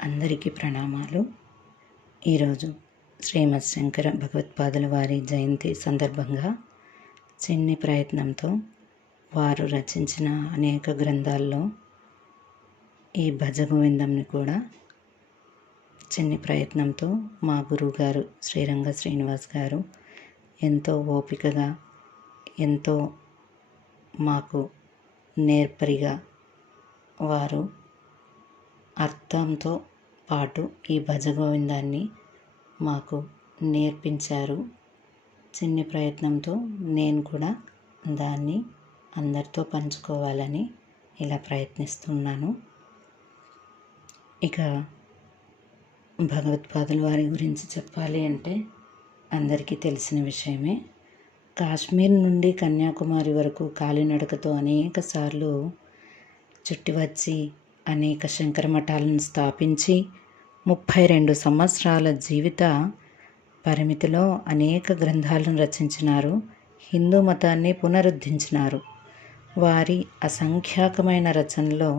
అందరికీ ప్రణామాలు. ఈరోజు శ్రీమద్ శంకర భగవత్పాదుల వారి జయంతి సందర్భంగా చిన్ని ప్రయత్నంతో వారు రచించిన అనేక గ్రంథాల్లో ఈ భజగోవిందంని కూడా చిన్ని ప్రయత్నంతో మా గురువుగారు శ్రీరంగ శ్రీనివాస్ గారు ఎంతో ఓపికగా ఎంతో మాకు నేర్పరిగా వారు అర్థంతో పాటు ఈ భజగోవిందాన్ని మాకు నేర్పించారు. చిన్ని ప్రయత్నంతో నేను కూడా దాన్ని అందరితో పంచుకోవాలని ఇలా ప్రయత్నిస్తున్నాను. ఇక భగవత్పాదుల వారి గురించి చెప్పాలి అంటే అందరికీ తెలిసిన విషయమే. కాశ్మీర్ నుండి కన్యాకుమారి వరకు కాలినడకతో అనేక సార్లు చుట్టి వచ్చి అనేక శంకర మఠాలను స్థాపించి 32 సంవత్సరాల జీవిత పరిమితిలో అనేక గ్రంథాలను రచించినారు. హిందూ మతాన్ని పునరుద్ధరించినారు. వారి అసంఖ్యాకమైన రచనలో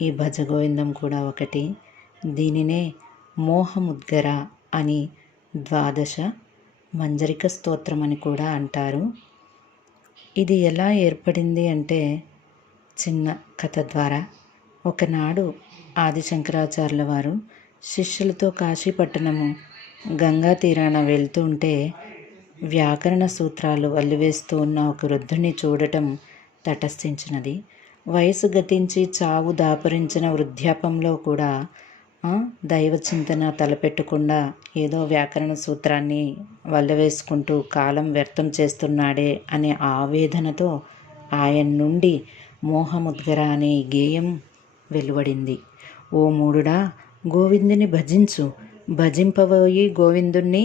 ఈ భజగోవిందం కూడా ఒకటి. దీనినే మోహముద్గర అని 12 మంజరిక స్తోత్రం అని కూడా అంటారు. ఇది ఎలా ఏర్పడింది అంటే చిన్న కథ ద్వారా. ఒకనాడు ఆది శంకరాచార్యుల వారు శిష్యులతో కాశీపట్టణము గంగా తీరాన వెళ్తూ ఉంటే వ్యాకరణ సూత్రాలు అల్లివేస్తూ ఉన్న ఒక వృద్ధుని చూడటం తటస్థించినది. వయసు గతించి చావు దాపురించిన వృద్ధాపంలో కూడా దైవ చింతన తలపెట్టకుండా ఏదో వ్యాకరణ సూత్రాన్ని వల్లవేసుకుంటూ కాలం వ్యర్థం చేస్తున్నాడే అనే ఆవేదనతో ఆయన నుండి మోహముద్గర అనే గేయం వెలువడింది. ఓ మూడుడా, గోవిందుని భజించు, భజింపబోయి గోవిందుణ్ణి.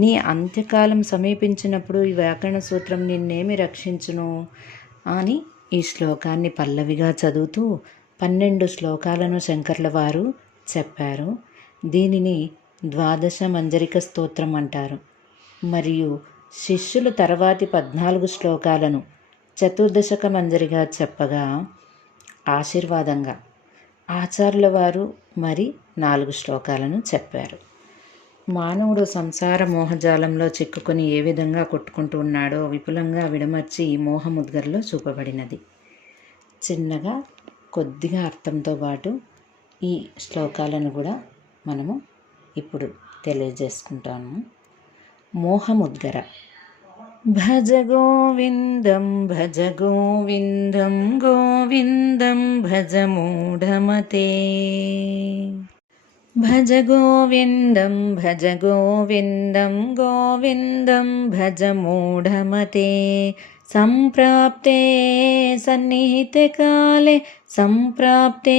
నీ అంత్యకాలం సమీపించినప్పుడు ఈ వ్యాకరణ సూత్రం నిన్నేమి రక్షించును అని ఈ శ్లోకాన్ని పల్లవిగా చదువుతూ 12 శ్లోకాలను శంకర్ల వారు చెప్పారు. దీనిని 12 మంజరిక స్తోత్రం అంటారు. మరియు శిష్యులు తర్వాతి 14 శ్లోకాలను చతుర్దశక మంజరిగా చెప్పగా ఆశీర్వాదంగా ఆచార్యుల వారు మరి 4 శ్లోకాలను చెప్పారు. మానవుడు సంసార మోహజాలంలో చిక్కుకొని ఏ విధంగా కొట్టుకుంటూ ఉన్నాడో విపులంగా విడమర్చి ఈ మోహముద్గరలో చూపబడినది. చిన్నగా కొద్దిగా అర్థంతో పాటు ఈ శ్లోకాలను కూడా మనము ఇప్పుడు తెలియజేసుకుంటాము. మోహముద్గర. భజ గోవిందం భజ గోవిందం గోవిందం భజ మూఢమతే. భజ గోవిందం భజ గోవిందం గోవిందం భజ మూఢమతే. సంప్రాప్తే సన్నిహితే కాలే సంప్రాప్తే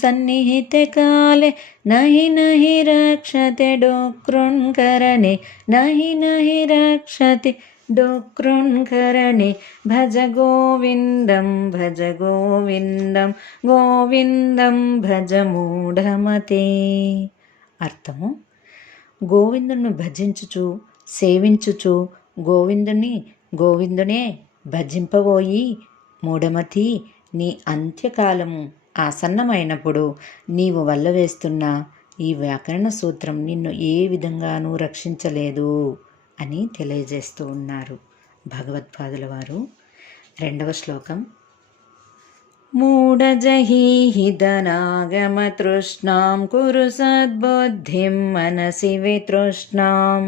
సన్నిహితే కాలే నహి నహి రక్షతే డోకృన్కరణే నహి నహి రక్షతే డోకృన్కరణే. భజ గోవిందం భజ గోవిందం గోవిందం భజ మూఢమతే. అర్థము: గోవిందుని భజించుచు సేవించుచు గోవిందునే భజింపబోయి మూఢమతి, నీ అంత్యకాలము ఆసన్నమైనప్పుడు నీవు వల్లవేస్తున్న ఈ వ్యాకరణ సూత్రం నిన్ను ఏ విధంగానూ రక్షించలేదు అని తెలియజేస్తూ ఉన్నారు భగవత్పాదుల వారు. 2వ శ్లోకం. మూఢజహీహిదనాగమ తృష్ణాం కురు సద్బుద్ధిం మనసి వితృష్ణాం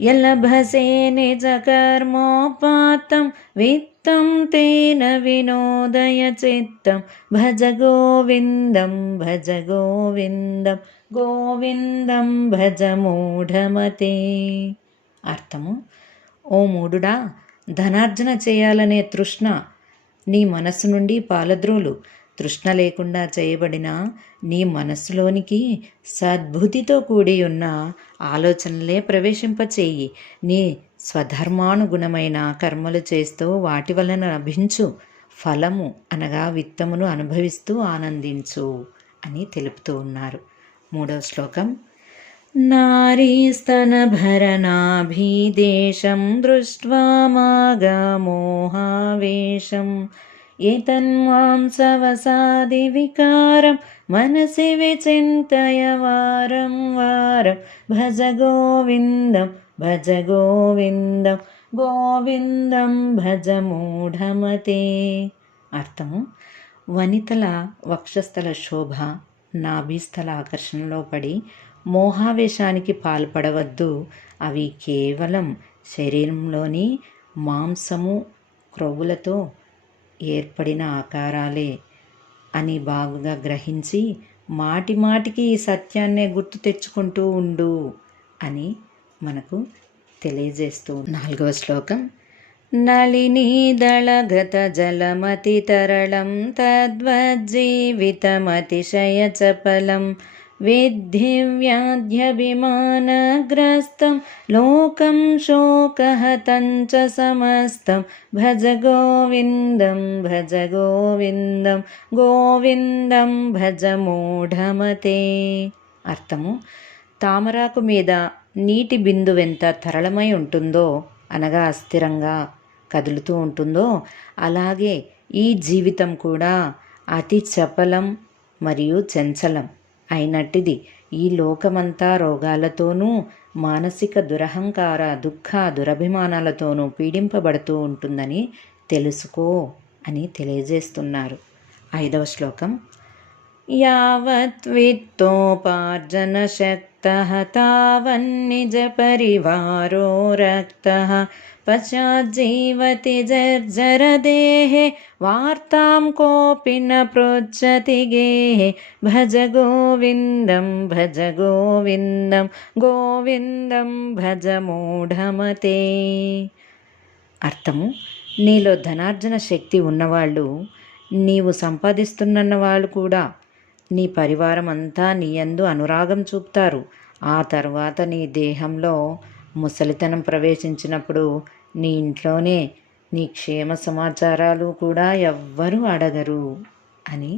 యలభసే నిజ కర్మోపాతం విత్తం తేన వినోదయ చిత్తం. భజ గోవిందం భజ గోవిందం గోవిందం భజ మూఢమతే. అర్థము: ఓ మూఢుడా, ధనార్జన చేయాలనే తృష్ణ నీ మనస్సు నుండి పాలద్రోలు. తృష్ణ లేకుండా చేయబడిన నీ మనస్సులోనికి సద్బుద్ధితో కూడి ఉన్న ఆలోచనలే ప్రవేశింపచేయి. నీ స్వధర్మానుగుణమైన కర్మలు చేస్తూ వాటి వలన లభించు ఫలము అనగా విత్తమును అనుభవిస్తూ ఆనందించు అని తెలుపుతూ ఉన్నారు. 3వ శ్లోకం. నారీస్తనభరనాభీదేశం దృష్ట్వా మాగా మోహావేశం एतन्मांसवसादिविकारं मनसि विचिन्तय वारं वारं भज गोविन्दं भज गोविन्दं గోవిందం భజ మూఢమతే. అర్థము: వనితల వక్షస్థల శోభ, నాభిస్థల ఆకర్షణలో పడి మోహావేశానికి పాల్పడవద్దు. అవి కేవలం శరీరంలోని మాంసము, క్రొవ్వులతో ఏర్పడిన ఆకారాలే అని బాగుగా గ్రహించి మాటి మాటికి ఈ సత్యాన్నే గుర్తు తెచ్చుకుంటూ ఉండు అని మనకు తెలియజేస్తూ 4వ శ్లోకం. నళినీదళగత జలమతి తరళం తద్వజ్జీవితమతిశయచపలం విద్ధి వ్యాధ్యభిమానగ్రస్తం లోకం శోకహతం చ సమస్తం భజ గోవిందం భజ గోవిందం గోవిందం భజ మూఢమతే. అర్థము: తామరాకు మీద నీటి బిందువెంత తరళమై ఉంటుందో, అనగా అస్థిరంగా కదులుతూ ఉంటుందో, అలాగే ఈ జీవితం కూడా అతి చపలం మరియు చంచలం అయినట్టిది. ఈ లోకమంతా రోగాలతోనూ మానసిక దురహంకార దుఃఖ దురభిమానాలతోనూ పీడింపబడుతూ ఉంటుందని తెలుసుకో అని తెలియజేస్తున్నారు. 5వ శ్లోకం. యావత్ విత్తోపార్జన శక్తః తావన్నిజ పరివారో రక్తః పశ్చాజ్జీవతి జర్జరదేహే వార్తాం కోపి న పృచ్ఛతి గేహే భజ గోవిందం భజ గోవిందం గోవిందం భజ మూఢమతే. అర్థము: నీలో ధనార్జన శక్తి ఉన్నవాళ్ళు, నీవు సంపాదిస్తున్న వాళ్ళు కూడా నీ పరివారం అంతా నీ యందు అనురాగం చూపుతారు. ఆ తర్వాత నీ దేహంలో ముసలితనం ప్రవేశించినప్పుడు నీ ఇంట్లోనే నీ క్షేమ సమాచారాలు కూడా ఎవ్వరూ అడగరు అని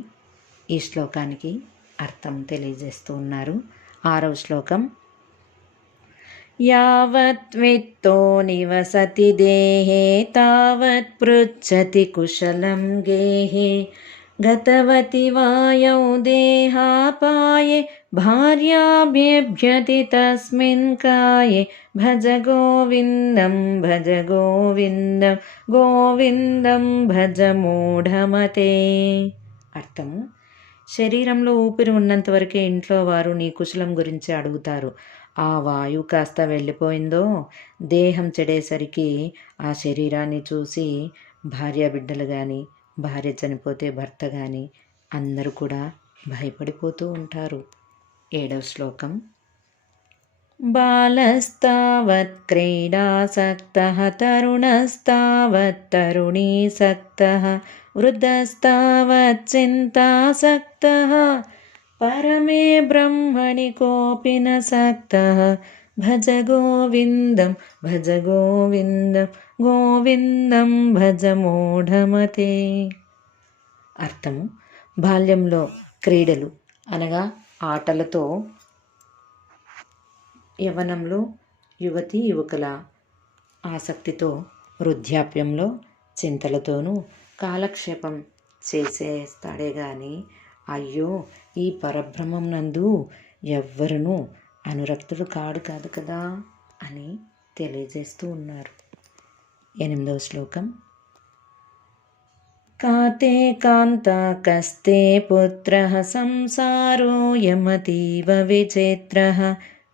ఈ శ్లోకానికి అర్థం తెలియజేస్తూ ఉన్నారు. 6వ శ్లోకం. యావత్ విత్తో నివసతి దేహే తావత్ పృచ్ఛతి కుశలం గేహే గతవతి వాయౌ దేహాపాయే భార్యాభ్యభ్యతి తస్మిన్ కాయే భజ గోవిందం భజ గోవిందం గోవిందం భజ మూఢమతే. అర్థము: శరీరంలో ఊపిరి ఉన్నంత వరకే ఇంట్లో వారు నీ కుశలం గురించి అడుగుతారు. ఆ వాయువు కాస్త వెళ్ళిపోయిందో, దేహం చెడేసరికి ఆ శరీరాన్ని చూసి భార్య బిడ్డలు కానీ, భార్య చనిపోతే భర్త కానీ అందరూ కూడా భయపడిపోతూ ఉంటారు. 7వ శ్లోకం. బాలస్తావత్ క్రీడాసక్తః తరుణస్తావత్ తరుణీసక్తః వృద్ధస్తావత్ చింతాసక్తః పరమే బ్రహ్మణి కోపి న సక్తః భజ గోవిందం భజ గోవిందం గోవిందం భజ మూఢమతే. అర్థము: బాల్యంలో క్రీడలు అనగా ఆటలతో, యవ్వనంలో యువతి యువకుల ఆసక్తితో, వృద్ధాప్యంలో చింతలతోనూ కాలక్షేపం చేసేస్తాడే గాని అయ్యో ఈ పరబ్రహ్మం నందు ఎవ్వరునూ అనురక్తుడు కాదు కదా అని తెలియజేస్తూ ఉన్నారు. 8వ శ్లోకం. కాతే కాంతా కస్తే పుత్రః సంసారో యమతీవ విచిత్రః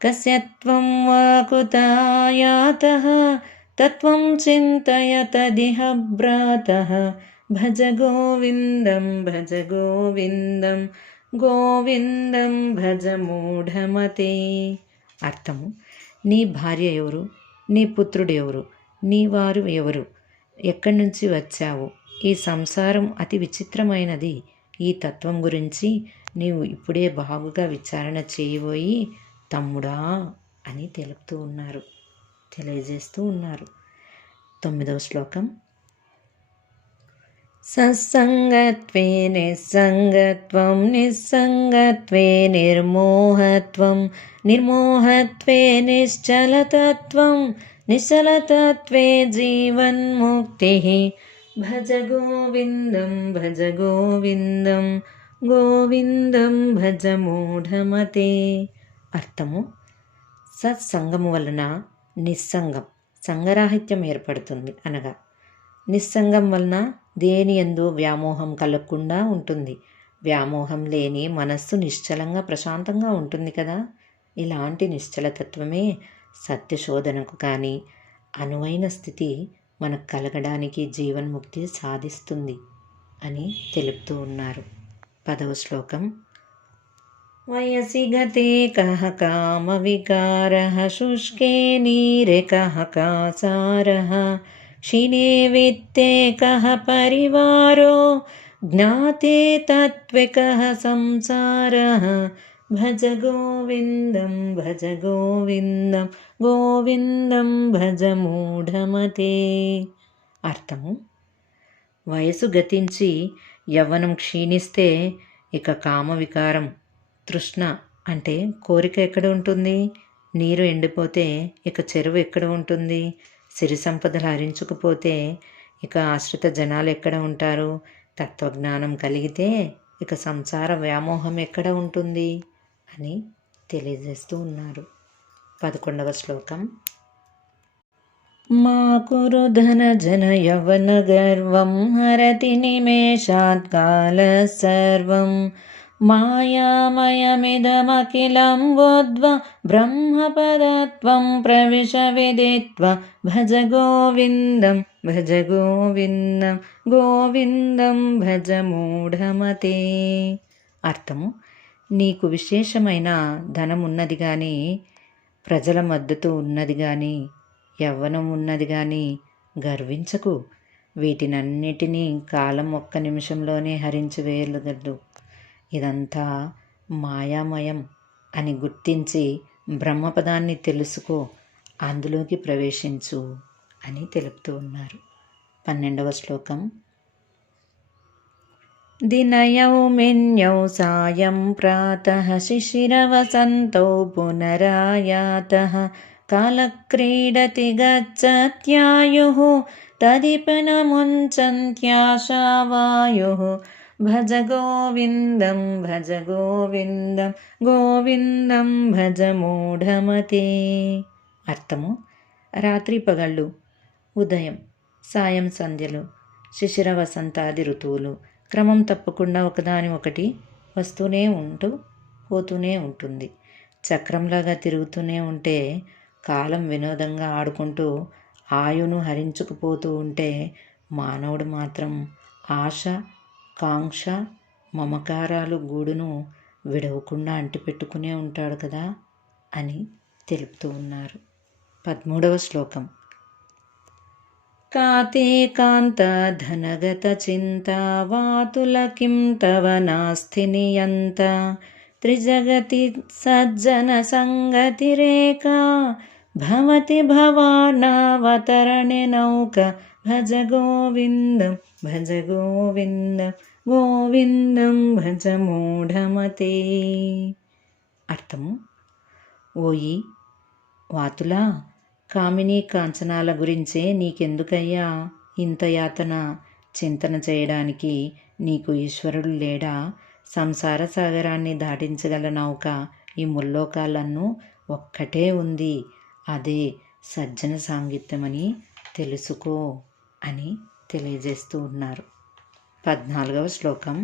కస్య త్వం వా కుతాయాతః తత్వం చింతయ తదిహ భ్రాతః భజ గోవిందం భజ గోవిందం గోవిందం భజ మూఢమతే. అర్థము: నీ భార్య ఎవరు, నీ పుత్రుడు ఎవరు, నీ వారు ఎవరు, ఎక్కడి నుంచి వచ్చావు, ఈ సంసారం అతి విచిత్రమైనది, ఈ తత్వం గురించి నీవు ఇప్పుడే బాగుగా విచారణ చేయబోయి తమ్ముడా అని తెలియజేస్తూ ఉన్నారు. 9వ శ్లోకం. సత్సంగత్వే నిస్సంగత్వం నిస్సంగత్వే నిర్మోహత్వం నిర్మోహత్వే నిశ్చలతత్వం నిశ్చలతత్వే జీవన్ముక్తిః భజ గోవిందం భజ గోవిందం గోవిందం భజ మూఢమతే. అర్థము: సత్సంగము వలన నిస్సంగం సంగరాహిత్యం ఏర్పడుతుంది. అనగా నిస్సంగం వలన దేని యందు వ్యామోహం కలగకుండా ఉంటుంది. వ్యామోహం లేని మనస్సు నిశ్చలంగా ప్రశాంతంగా ఉంటుంది కదా. ఇలాంటి నిశ్చలతత్వమే సత్యశోధనకు కానీ అనువైన స్థితి మనకు కలగడానికి జీవన్ముక్తి సాధిస్తుంది అని తెలుపుతూ ఉన్నారు. 10వ శ్లోకం. వయసి గతే కః కామ వికారః శుష్కే నీరే కః కాసారః క్షీణే విత్తే కః పరివారో జ్ఞాతే తత్వే కః సంసారః భజ గోవిందం భజ గోవిందం గోవిందం భజ మూఢమతే. అర్థము: వయసు గతించి యవ్వనం క్షీణిస్తే ఇక కామ వికారం, తృష్ణ అంటే కోరిక ఎక్కడ ఉంటుంది? నీరు ఎండిపోతే ఇక చెరువు ఎక్కడ ఉంటుంది? సిరి సంపదలు హరించుకుపోతే ఇక ఆశ్రిత జనాలు ఎక్కడ ఉంటారు? తత్వజ్ఞానం కలిగితే ఇక సంసార వ్యామోహం ఎక్కడ ఉంటుంది అని తెలియజేస్తూ ఉన్నారు. 11వ శ్లోకం. మా కురు ధన జన యవన గర్వం హరతి నిమేషాత్ కాల సర్వం మాయామయమిదమఖిలం వోద్వ బ్రహ్మపదత్వం ప్రవిశ విదిత్వ భజ గోవిందం భజ గోవిందం గోవిందం భజ మూఢమతే. అర్థము: నీకు విశేషమైన ధనం ఉన్నది కానీ, ప్రజల మద్దతు ఉన్నది కానీ, యవ్వనం ఉన్నది కానీ గర్వించకు. వీటినన్నిటినీ కాలం ఒక్క నిమిషంలోనే హరించి వేయగలదు. ఇదంతా మాయామయం అని గుర్తించి బ్రహ్మపదాన్ని తెలుసుకో, అందులోకి ప్రవేశించు అని తెలుపుతూ ఉన్నారు. 12వ శ్లోకం. దినయౌ మిన్యౌ సాయం ప్రాతః శిశిరవసంతౌ పునరాయాతః కాలక్రీడతి గచ్చత్యాయుః తదిపనముంచంత్యాశావాయుః భజ గోవిందం భజ గోవిందం గోవిందం భజ మూఢమతే. అర్థము: రాత్రి పగళ్ళు, ఉదయం సాయం సంధ్యలు, శిశిర వసంతాది ఋతువులు క్రమం తప్పకుండా ఒకదాని ఒకటి వస్తూనే పోతూనే ఉంటుంది. చక్రంలాగా తిరుగుతూనే ఉంటే కాలం వినోదంగా ఆడుకుంటూ ఆయును హరించుకుపోతూ ఉంటే మానవుడు మాత్రం ఆశ, కాంక్ష, మమకారాలు గూడును విడవకుండా అంటిపెట్టుకునే ఉంటాడు కదా అని తెలుపుతూ ఉన్నారు. 13వ శ్లోకం. కాతే కాంత ధనగత చింతా వాతుల కిం తవ నాస్తి నియంత త్రిజగతి సజ్జన సంగతిరేకా భవతి భవానావతరణే నౌక భజ గోవిందం భజ గోవిందం గోవిందం భజ మూఢమతే. అర్థము: ఓయి వాతులా, కామిని కాంచనాల గురించే నీకెందుకయ్యా ఇంత యాతన? చింతన చేయడానికి నీకు ఈశ్వరుడు లేడా? సంసార సాగరాన్ని దాటించగల నౌక ఈ ముల్లోకాలను ఒక్కటే ఉంది, అదే సజ్జన సాంగిత్యమని తెలుసుకో అని తెలియజేస్తూ ఉన్నారు. 14వ శ్లోకం.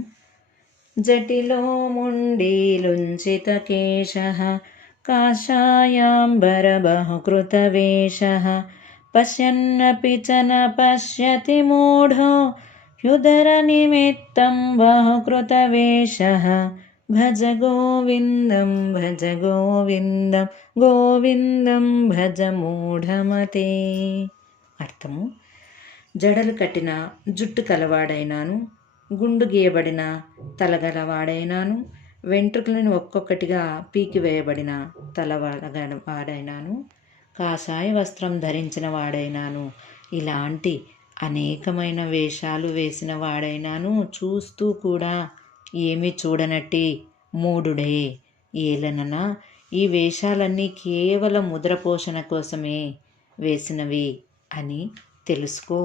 జటిలో ముండీలుంచిత కేశః కాషాయాంబరబహుకృతవేషః పశ్యన్నపి చ న పశ్యతి మూఢో హ్యుదరనిమిత్తం బహుకృతవేషః భజ గోవిందం భజ గోవిందం గోవిందం భజ మూఢమతే. అర్థము: జడలు కట్టిన జుట్టు కలవాడైనాను, గుండు గీయబడిన తలగలవాడైనాను, వెంట్రుకలను ఒక్కొక్కటిగా పీకివేయబడిన తలవాడైనాను, కాషాయ వస్త్రం ధరించిన వాడైనాను, ఇలాంటి అనేకమైన వేషాలు వేసిన వాడైనాను చూస్తూ కూడా ఏమీ చూడనట్టి మూఢుడే. ఏలనన ఈ వేషాలన్నీ కేవలం ముద్రపోషణ కోసమే వేసినవి అని తెలుసుకో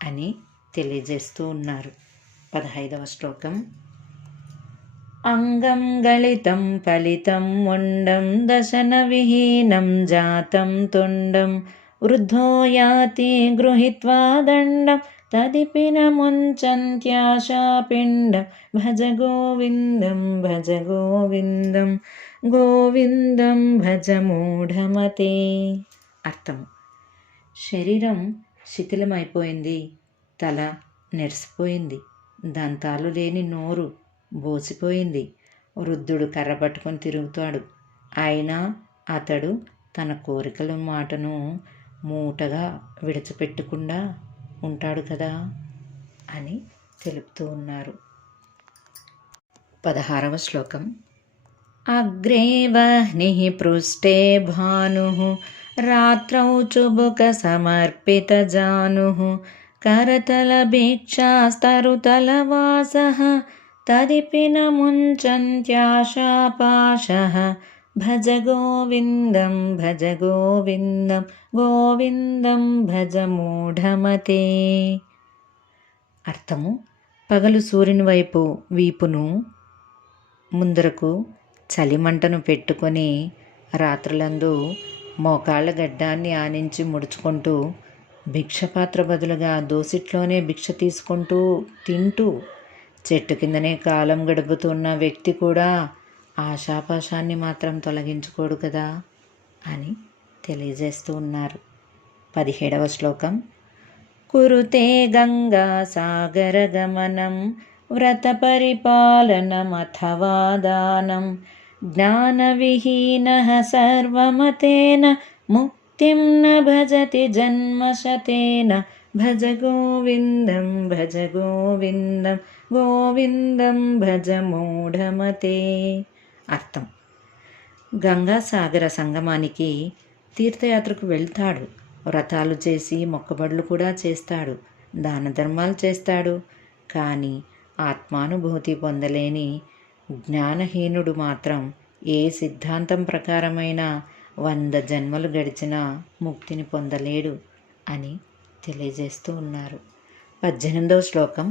అని తెలియజేస్తూ ఉన్నారు. 15వ శ్లోకం. అంగం గళితం ఫలితం ముండం దశన విహీనం జాతం తుండం వృద్ధో యాతి గృహీత్వా దండం తదిపి న ముంచంత్యాశాపిండం భజ గోవిందం భజ గోవిందం గోవిందం భజ మూఢమతే. అర్థము: శరీరం శిథిలమైపోయింది, తల నెరిసిపోయింది, దంతాలు లేని నోరు బోసిపోయింది, వృద్ధుడు కర్ర పట్టుకొని తిరుగుతాడు, అయినా అతడు తన కోరికల మాటను మూటగా విడిచిపెట్టకుండా ఉంటాడు కదా అని తెలుపుతూ ఉన్నారు. 16వ శ్లోకం. అగ్రే వహ్నిః పృష్ఠే భానుః రాత్రౌ చుబుక సమర్పిత జానుః కరతలభిక్షాస్తరుతలవాసః తదిపి న ముంచంత్యాశాపాశః భజ గోవిందం భజ గోవిందం గోవిందం భజ మూఢమతే. అర్థము: పగలు సూర్యుని వైపు వీపును ముందరకు చలిమంటను పెట్టుకొని రాత్రులందు మోకాళ్ళ గడ్డాన్ని ఆనించి ముడుచుకుంటూ భిక్షపాత్ర బదులుగా దోసిట్లోనే భిక్ష తీసుకుంటూ తింటూ చెట్టు కిందనే కాలం గడుపుతున్న వ్యక్తి కూడా ఆశాపాశాన్ని మాత్రం తొలగించుకోడు కదా అని తెలియజేస్తూ ఉన్నారు. 17వ శ్లోకం. కురుతే గంగా సాగర గమనం వ్రత పరిపాలనమథవా దానం జ్ఞానవిహీనః సర్వమతేన ముక్తిం న భజతి జన్మశతేన భజ గోవిందం భజ గోవిందం గోవిందం భజ మూఢమతే. అర్థం: గంగాసాగర సంగమానికి తీర్థయాత్రకు వెళ్తాడు, వ్రతాలు చేసి మొక్కబడులు కూడా చేస్తాడు, దాన ధర్మాలు చేస్తాడు. కానీ ఆత్మానుభూతి పొందలేని జ్ఞానహీనుడు మాత్రం ఏ సిద్ధాంతం ప్రకారమైన 100 జన్మలు గడిచినా ముక్తిని పొందలేడు అని తెలియజేస్తూ ఉన్నారు. 18వ శ్లోకం.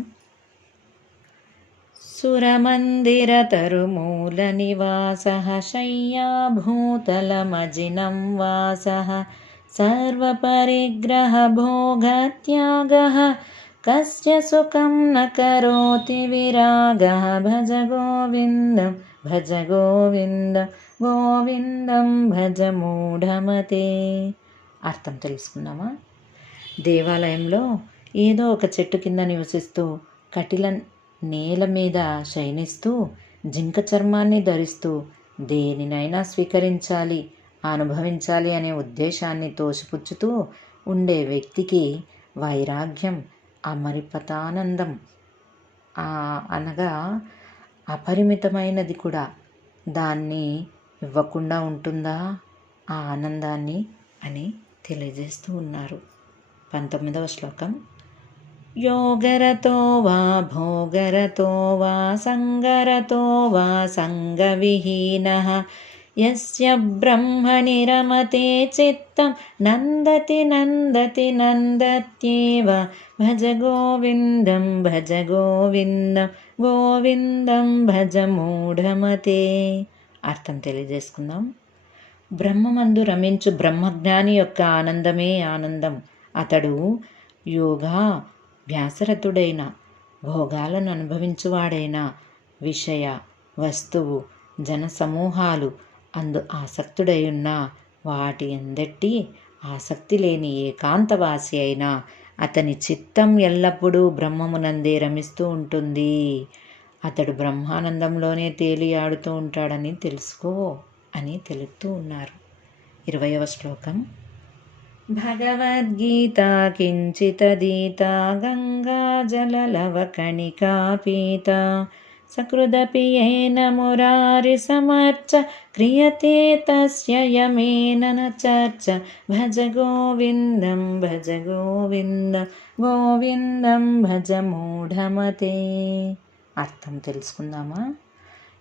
సురమందిర తరుమూల నివాసః శయ్యాభూతలమజినం వాసః సర్వపరిగ్రహ భోగత్యాగః కస్య సుఖం న కరోతి విరాగః భజ గోవిందం భజ గోవిందం గోవిందం భజ మూఢమతే. అర్థం తెలుసుకుందామా? దేవాలయంలో ఏదో ఒక చెట్టు కింద నివసిస్తూ కటిల నేల మీద శయనిస్తూ జింక చర్మాన్ని ధరిస్తూ దేనినైనా స్వీకరించాలి, అనుభవించాలి అనే ఉద్దేశాన్ని తోసిపుచ్చుతూ ఉండే వ్యక్తికి వైరాగ్యం, అమరిపతానందం అనగా అపరిమితమైనది కూడా దాన్ని ఇవ్వకుండా ఉంటుందా ఆ ఆనందాన్ని అని తెలియజేస్తూ ఉన్నారు. 19వ శ్లోకం. యోగరతో వా భోగరతో వా సంగరతో వా సంగవిహీనః యస్య బ్రహ్మణి రమతే చిత్తం నందతి నందతి నందత్యేవ భజ గోవిందం భజ గోవిందం గోవిందం భజ మూఢమతే. అర్థం తెలియజేసుకుందాం. బ్రహ్మమందు రమించు బ్రహ్మజ్ఞాని యొక్క ఆనందమే ఆనందం. అతడు యోగా వ్యాసరతుడైన, భోగాలను అనుభవించువాడైన, విషయ వస్తువు జన సమూహాలు అందు ఆసక్తుడై ఉన్న వాటి అందటి ఆసక్తి లేని ఏకాంతవాసి అయిన అతని చిత్తం ఎల్లప్పుడూ బ్రహ్మమునందే రమిస్తూ ఉంటుంది. అతడు బ్రహ్మానందంలోనే తేలియాడుతూ ఉంటాడని తెలుసుకో అని తెలుపుతూ ఉన్నారు. 20వ శ్లోకం. భగవద్గీత కించితదీత గంగాజలలవకణికా పీత సకృదపి ఏన మురారి సమర్చ క్రియతే తస్య యమేన న చర్చ భజ గోవిందం భజ గోవిందం గోవిందం భజ మూఢమతే. అర్థం తెలుసుకుందామా?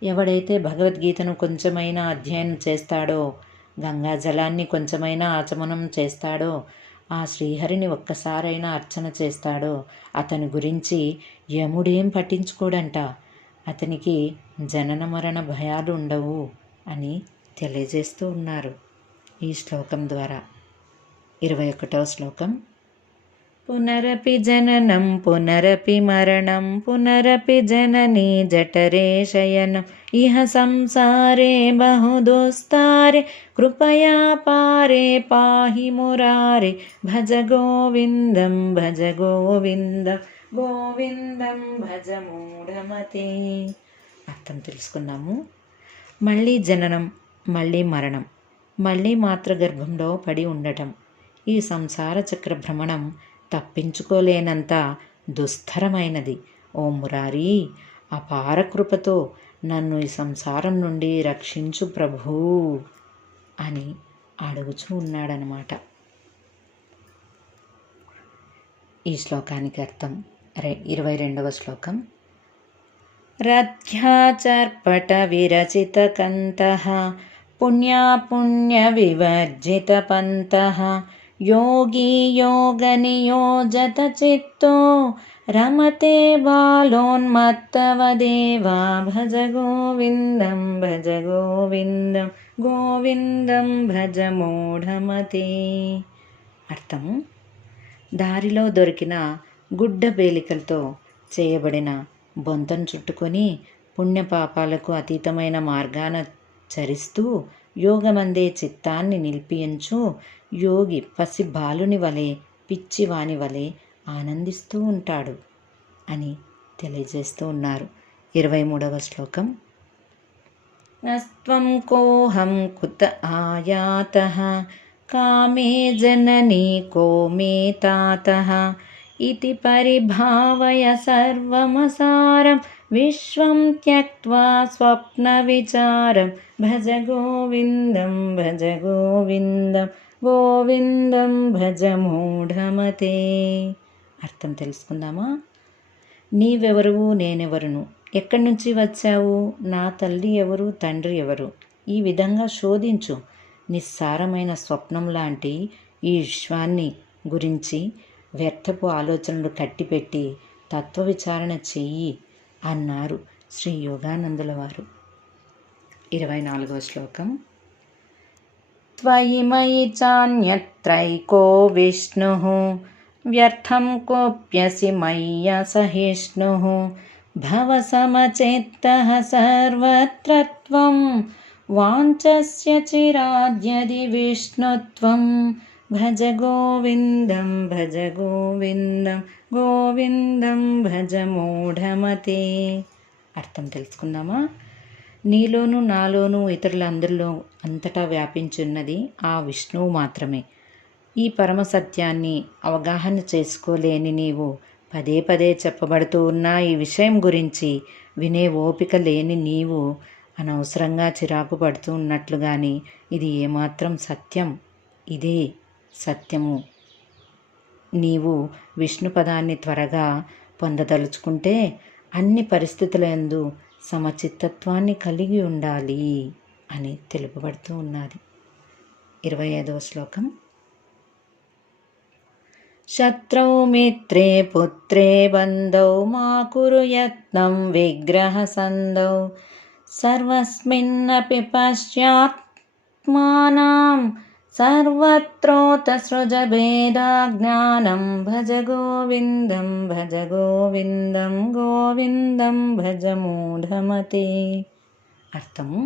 ఎవడైతే భగవద్గీతను కొంచెమైనా అధ్యయనం చేస్తాడో, గంగా జలాన్ని కొంచెమైనా ఆచమనం చేస్తాడో, ఆ శ్రీహరిని ఒక్కసారైనా అర్చన చేస్తాడో అతని గురించి యముడేం పట్టించుకోడంట. అతనికి జనన మరణ భయాలు ఉండవు అని తెలియజేస్తూ ఉన్నారు ఈ శ్లోకం ద్వారా. 21వ శ్లోకం. పునరపి జననం పునరపి మరణం పునరపి జననీ జఠరే శయనం ఇహ సంసారే బహుదుస్తారే కృపయా పారే పాహి మురారే భజ గోవిందం గోవిందం భజ మూఢమతే. అర్థం తెలుసుకున్నాము. మళ్ళీ జననం, మళ్ళీ మరణం, మళ్ళీ మాతృగర్భంలో పడి ఉండటం, ఈ సంసార చక్ర భ్రమణం తప్పించుకోలేనంత దుస్తరమైనది. ఓ మురారి, అపార కృపతో నన్ను ఈ సంసారం నుండి రక్షించు ప్రభూ అని అడుగుచూ ఉన్నాడనమాట. ఈ శ్లోకానికి అర్థం 22వ శ్లోకం. రథ్యాచర్పట విరచిత కంతః పుణ్యాపుణ్య వివర్జిత పంతః యోగీ యోగ నియోజత చిత్తో రమతే బాలోన్మత్తవదేవా భజ గోవిందం గోవిందం భజ మూఢమతే. అర్థం. దారిలో దొరికిన గుడ్డ బేలికలతో చేయబడిన బొంతను చుట్టుకొని పుణ్యపాపాలకు అతీతమైన మార్గాన చరిస్తూ యోగమందే చిత్తాన్ని నిలిపియంచు యోగి పసి బాలుని వలె పిచ్చివాని వలె ఆనందిస్తూ ఉంటాడు అని తెలియజేస్తూ ఉన్నారు. 23వ శ్లోకం. నస్త్వం కోహం కుత ఆయాతః కామే జననీ కో మే తాతః ఇతి పరిభావయ సర్వమసారం విశ్వం త్యక్త్వా స్వప్న విచారం భజ గోవిందం గోవిందం భజ మూఢమతే. అర్థం తెలుసుకుందామా. నీవెవరు, నేనెవరును, ఎక్కడి నుంచి వచ్చావు, నా తల్లి ఎవరు, తండ్రి ఎవరు, ఈ విధంగా శోధించు. నిస్సారమైన స్వప్నం లాంటి ఈ విశ్వాన్ని గురించి వ్యర్థపు ఆలోచనలు కట్టిపెట్టి తత్వ విచారణ చెయ్యి అన్నారు శ్రీ యోగానందుల వారు. 24వ శ్లోకం. త్వయి మయి చాన్యత్రైకో విష్ణుః వ్యర్థం కోప్యసి మయ్య సహిష్ణుః భవ సమచిత్తః సర్వత్ర త్వం వాంఛస్య చిరాద్యది విష్ణుత్వం భజ గోవిందం భజ మూఢమతే. అర్థం తెలుసుకుందామా. నీలోనూ నాలోనూ ఇతరులందరిలో అంతటా వ్యాపించున్నది ఆ విష్ణువు మాత్రమే. ఈ పరమసత్యాన్ని అవగాహన చేసుకోలేని నీవు పదే పదే చెప్పబడుతూ ఉన్న ఈ విషయం గురించి వినే ఓపిక లేని నీవు అనవసరంగా చిరాకు పడుతూ ఉన్నట్లు కానీ ఇది ఏమాత్రం సత్యం, ఇదే సత్యము. నీవు విష్ణు పదాన్ని త్వరగా పొందదలుచుకుంటే అన్ని పరిస్థితులందు సమచిత్తత్వాన్ని కలిగి ఉండాలి అని తెలుపబడుతూ ఉన్నది. 25వ శ్లోకం. శత్రౌ మిత్రే పుత్రే బంధౌ మా కురు యత్నం విగ్రహ సందౌ సర్వస్మిన్నపి పశ్చాత్మానాం సర్వత్రోత సృజ భేదాజ్ఞానం భజ గోవిందం భజ మూఢమతే. అర్థము.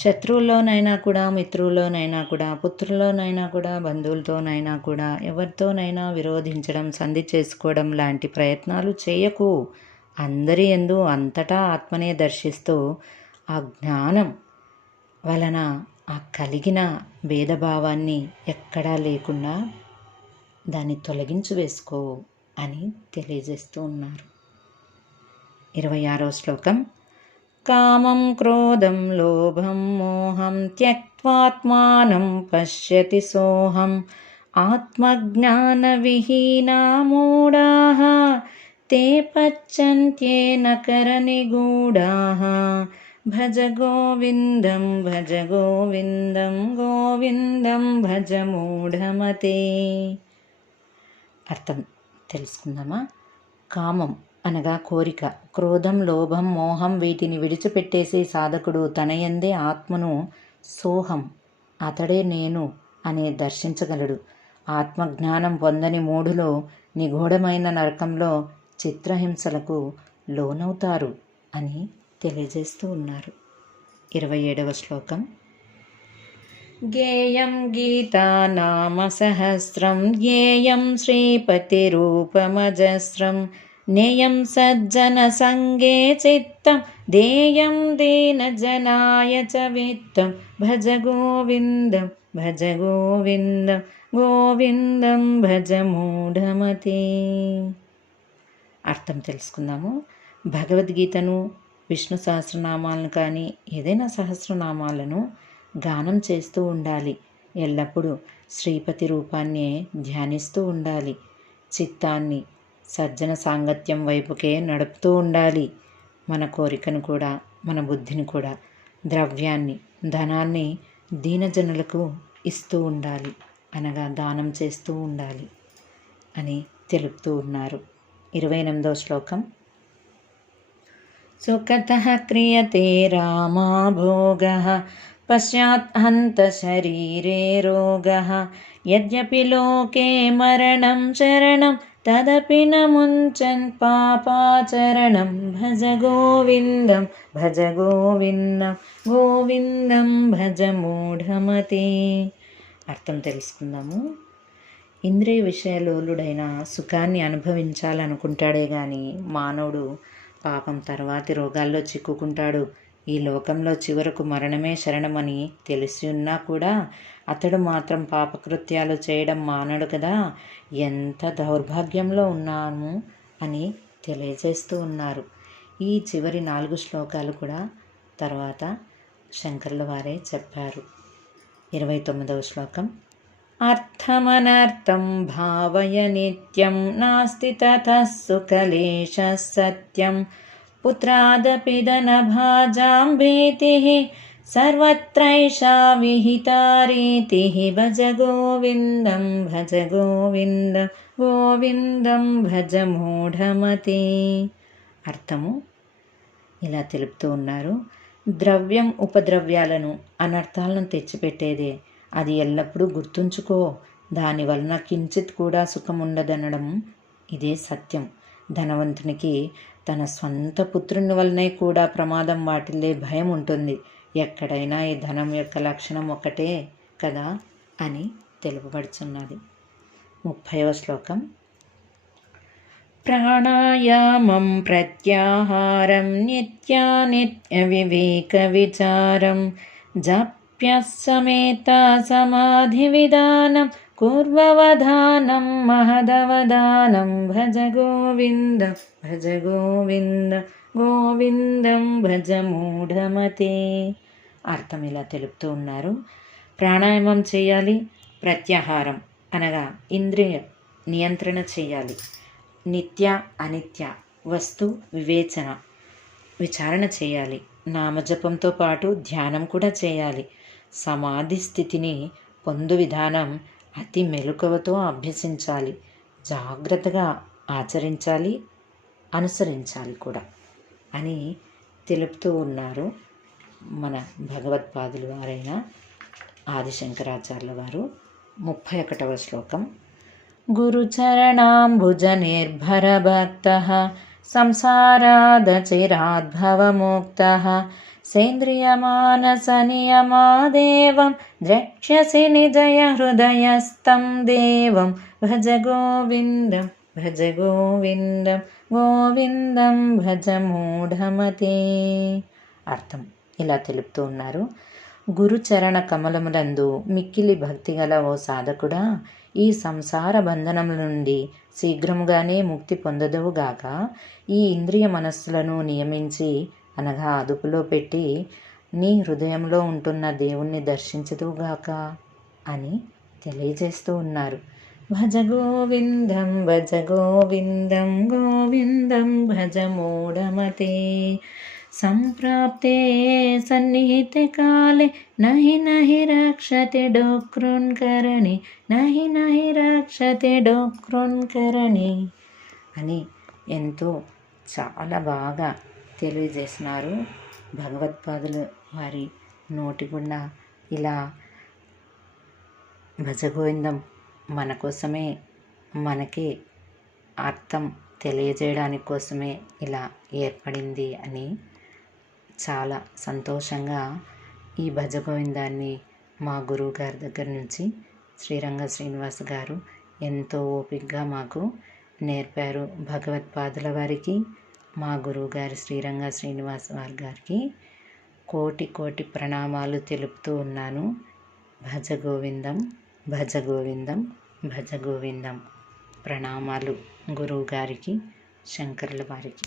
శత్రువుల్లోనైనా కూడా, మిత్రుల్లోనైనా కూడా, పుత్రుల్లోనైనా కూడా, బంధువులతోనైనా కూడా, ఎవరితోనైనా విరోధించడం, సంధి చేసుకోవడం లాంటి ప్రయత్నాలు చేయకు. అందరి యందు అంతటా ఆత్మనే దర్శిస్తూ ఆ జ్ఞానం వలన ఆ కలిగిన భేదభావాన్ని ఎక్కడా లేకుండా దాన్ని తొలగించి వేసుకో అని తెలియజేస్తూ ఉన్నారు. 26వ శ్లోకం. కామం క్రోధం లోభం మోహం త్యక్త్వాత్మానం పశ్యతి సోహం ఆత్మజ్ఞాన విహీనా మూఢాః తే పశ్యంత్యేన కరనిగూఢాః భజ గోవిందం భజ గోవిందం గోవిందం భజ మూఢమతే. అర్థం తెలుసుకుందామా? కామం అనగా కోరిక, క్రోధం, లోభం, మోహం వీటిని విడిచిపెట్టేసే సాధకుడు తన యందే ఆత్మను సోహం, అతడే నేను అనే దర్శించగలడు. ఆత్మజ్ఞానం పొందని మూఢులు నిగూఢమైన నరకంలో చిత్రహింసలకు లోనవుతారు అని తెలియజేస్తూ ఉన్నారు. 27వ శ్లోకం. గేయం గీతానామ సహస్రం జ్ఞేయం శ్రీపతిరూపమజస్రం నేయం సజ్జన సంగే చిత్తం దేయం దీనజనాయ చ విత్తం భజ గోవిందం భజ గోవిందం గోవిందం భజ మూఢమతే. అర్థం తెలుసుకుందాము. భగవద్గీతను, విష్ణు సహస్రనామాలను కానీ ఏదైనా సహస్రనామాలను గానం చేస్తూ ఉండాలి. ఎల్లప్పుడూ శ్రీపతి రూపాన్నే ధ్యానిస్తూ ఉండాలి. చిత్తాన్ని సజ్జన సాంగత్యం వైపుకే నడుపుతూ ఉండాలి. మన కోరికను కూడా, మన బుద్ధిని కూడా, ద్రవ్యాన్ని, ధనాన్ని దీనజనులకు ఇస్తూ ఉండాలి, అనగా దానం చేస్తూ ఉండాలి అని తెలుపుతూ ఉన్నారు. 28వ శ్లోకం. సుఖతః క్రియతే రామా భోగః పశ్చాత్ హంత శరీరే రోగః యద్యపి లోకే మరణం చరణం తదపి న ముంచన్ పాపాచరణం భజ గోవిందం భజ గోవిందం గోవిందం భజ మూఢమతే. అర్థం తెలుసుకుందాము. ఇంద్రియ విషయలోలుడైన సుఖాన్ని అనుభవించాలనుకుంటాడే కానీ మానవుడు పాపం తర్వాతి రోగాల్లో చిక్కుకుంటాడు. ఈ లోకంలో చివరకు మరణమే శరణమని తెలిసి ఉన్నా కూడా అతడు మాత్రం పాపకృత్యాలు చేయడం మానడు కదా. ఎంత దౌర్భాగ్యంలో ఉన్నాము అని తెలియజేస్తూ ఉన్నారు. ఈ చివరి 4 శ్లోకాలు కూడా తర్వాత శంకరుల వారే చెప్పారు. 29వ శ్లోకం. అర్థమనర్థం భావయ నిత్యం నాస్తి తతః సుఖలేశ సత్యం పుత్రాదపి ధనభాజాం భీతిః సర్వత్రైషా విహితా రీతిః భజ గోవిందం భజ గోవిందం గోవిందం భజ మూఢమతే. అర్థము ఇలా తెలుపుతూ ఉన్నారు. ద్రవ్యం ఉపద్రవ్యాలను, అనర్థాలను తెచ్చిపెట్టేదే. అది ఎల్లప్పుడూ గుర్తుంచుకో. దాని వలన కించిత్ కూడా సుఖం ఉండదనడం ఇదే సత్యం. ధనవంతునికి తన స్వంత పుత్రుని వలనే కూడా ప్రమాదం వాటిల్లే భయం ఉంటుంది. ఎక్కడైనా ఈ ధనం యొక్క లక్షణం ఒకటే కదా అని తెలుపబడుచున్నది. 30వ శ్లోకం. ప్రాణాయామం ప్రత్యాహారం నిత్యానిత్య వివేక విచారం జప్యస్సమేత సమాధి విధానం కుర్వవధానం మహదవధానం భజ గోవిందం భజ గోవిందం గోవిందం భజ మూఢమతే. అర్థం ఇలా తెలుపుతూ ఉన్నారు. ప్రాణాయామం చేయాలి, ప్రత్యాహారం అనగా ఇంద్రియ నియంత్రణ చేయాలి, నిత్య అనిత్య వస్తు విచారణ చేయాలి, నామజపంతో పాటు ధ్యానం కూడా చేయాలి. సమాధి స్థితిని పొందు విధానం అతి మెలకువతో అభ్యసించాలి, జాగ్రత్తగా ఆచరించాలి, అనుసరించాలి కూడా అని తెలుపుతూ ఉన్నారు మన భగవత్పాదులు వారైన ఆదిశంకరాచార్యుల వారు. 31వ శ్లోకం. గురుచరణాంబుజ నిర్భర భక్తః సంసారాదచిరాద్భవముక్తః సేంద్రియమానస నియమాదేవం ద్రక్ష్యసి నిజయ హృదయస్థం దేవం భజ గోవిందం భజ గోవిందం గోవిందం భజ మూఢమతే. అర్థం ఇలా తెలుపుతూ ఉన్నారు. గురుచరణ కమలములందు మిక్కిలి భక్తి గల ఓ సాధకుడా, ఈ సంసార బంధనముల నుండి శీఘ్రముగానే ముక్తి పొందదువుగాక. ఈ ఇంద్రియ మనస్సులను నియమించి అనగా అదుపులో పెట్టి నీ హృదయంలో ఉంటున్న దేవుణ్ణి దర్శించదువుగాక అని తెలియజేస్తూ ఉన్నారు. భజ గోవిందం భజ గోవిందం గోవిందం భజ మూఢమతే. సంప్రాప్తే సన్నిహితే కాలే నహి నహి రక్షతే డోక్రోన్కరణి నహి నహి రక్షతే డోక్రోన్కరణి అని ఎంతో చాలా బాగా తెలియజేసినారు భగవత్పాదులు వారి నోటి గుండా. ఇలా భజగోవిందం మన కోసమే, మనకే అర్థం తెలియజేయడానికి కోసమే ఇలా ఏర్పడింది అని చాలా సంతోషంగా ఈ భజగోవిందాన్ని మా గురువు గారి దగ్గర నుంచి శ్రీరంగ శ్రీనివాస్ గారు ఎంతో ఓపికగా మాకు నేర్పారు. భగవత్పాదుల వారికి, మా గురువు గారి శ్రీరంగ శ్రీనివాస్ వారి గారికి కోటి కోటి ప్రణామాలు తెలుపుతూ ఉన్నాను. భజగోవిందం భజగోవిందం భజగోవిందం. ప్రణామాలు గురువు గారికి, శంకరుల వారికి.